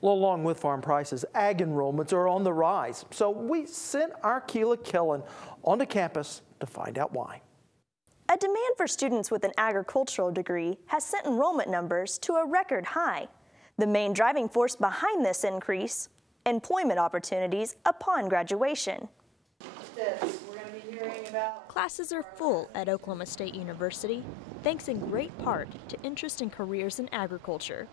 Well, along with farm prices, ag enrollments are on the rise. So we sent our Kela Kelln onto campus to find out why. A demand for students with an agricultural degree has sent enrollment numbers to a record high. The main driving force behind this increase, employment opportunities upon graduation. Classes are full at Oklahoma State University, thanks in great part to interest in careers in agriculture.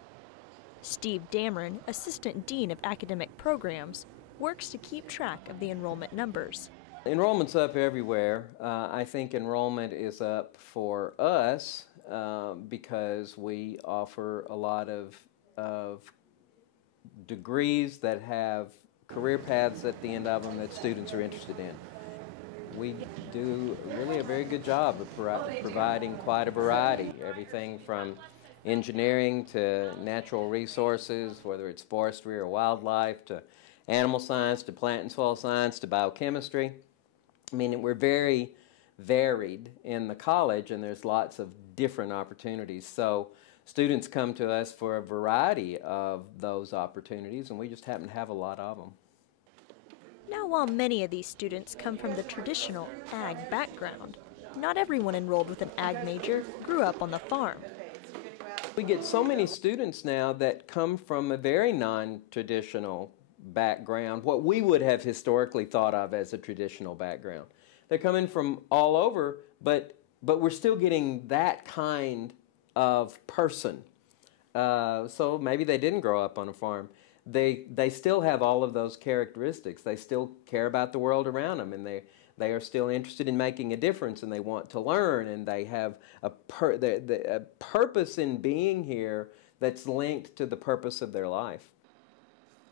Steve Damron, Assistant Dean of Academic Programs, works to keep track of the enrollment numbers. Enrollment's up everywhere. I think enrollment is up for us because we offer a lot of degrees that have career paths at the end of them that students are interested in. We do really a very good job of providing quite a variety, everything from engineering to natural resources, whether it's forestry or wildlife, to animal science, to plant and soil science, to biochemistry. I mean, we're very varied in the college, and there's lots of different opportunities. So students come to us for a variety of those opportunities, and we just happen to have a lot of them. Now, while many of these students come from the traditional ag background, not everyone enrolled with an ag major grew up on the farm. We get so many students now that come from a very non-traditional background, what we would have historically thought of as a traditional background. They're coming from all over, but we're still getting that kind of person. So maybe they didn't grow up on a farm. They still have all of those characteristics. They still care about the world around them, and they are still interested in making a difference, and they want to learn, and they have a purpose in being here that's linked to the purpose of their life.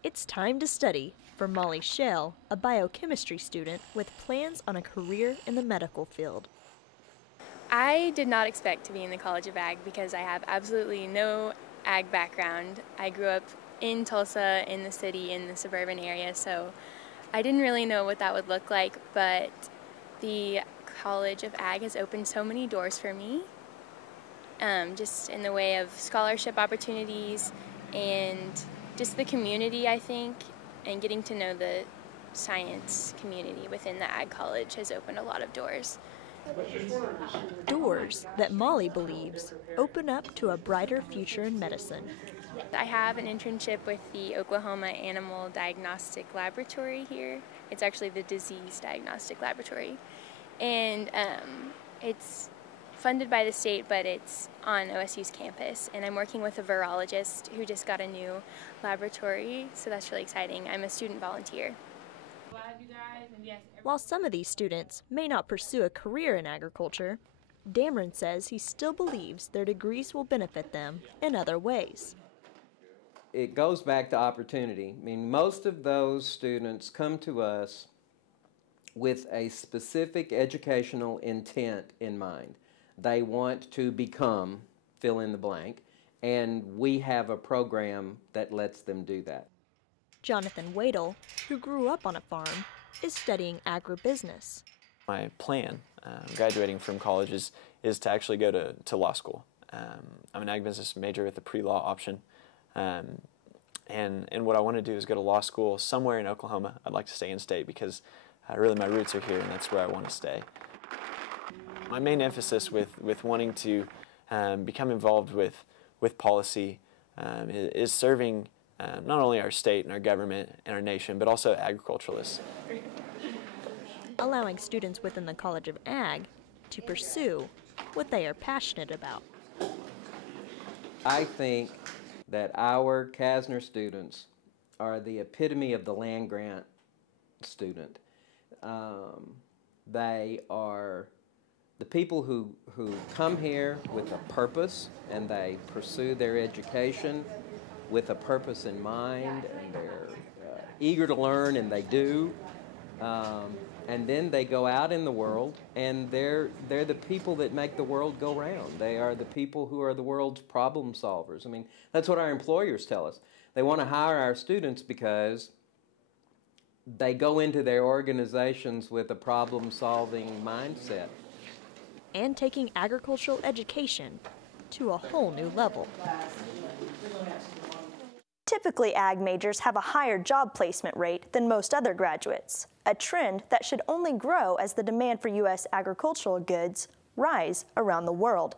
It's time to study for Molly Schale, a biochemistry student with plans on a career in the medical field. I did not expect to be in the College of Ag because I have absolutely no ag background. I grew up in Tulsa, in the city, in the suburban area, so I didn't really know what that would look like, but the College of Ag has opened so many doors for me, just in the way of scholarship opportunities and just the community, I think, and getting to know the science community within the Ag College has opened a lot of doors. Doors that Molly believes open up to a brighter future in medicine. I have an internship with the Oklahoma Animal Diagnostic Laboratory here. It's actually the Disease Diagnostic Laboratory. And it's funded by the state, but it's on OSU's campus. And I'm working with a virologist who just got a new laboratory, so that's really exciting. I'm a student volunteer. While some of these students may not pursue a career in agriculture, Damron says he still believes their degrees will benefit them in other ways. It goes back to opportunity. I mean, most of those students come to us with a specific educational intent in mind. They want to become, fill in the blank, and we have a program that lets them do that. Jonathan Wedel, who grew up on a farm, is studying agribusiness. My plan, graduating from college, is to actually go to law school. I'm an agribusiness major with a pre-law option. And what I want to do is go to law school somewhere in Oklahoma. I'd like to stay in state because really my roots are here, and that's where I want to stay. My main emphasis with wanting to become involved with policy is serving not only our state and our government and our nation, but also agriculturalists. Allowing students within the College of Ag to pursue what they are passionate about. I think that our Kasner students are the epitome of the land-grant student. They are the people who come here with a purpose, and they pursue their education with a purpose in mind, and they're eager to learn, and they do. And then they go out in the world, and they're the people that make the world go round. They are the people who are the world's problem solvers. I mean, that's what our employers tell us. They want to hire our students because they go into their organizations with a problem-solving mindset. And taking agricultural education to a whole new level. Typically, ag majors have a higher job placement rate than most other graduates, a trend that should only grow as the demand for U.S. agricultural goods rise around the world.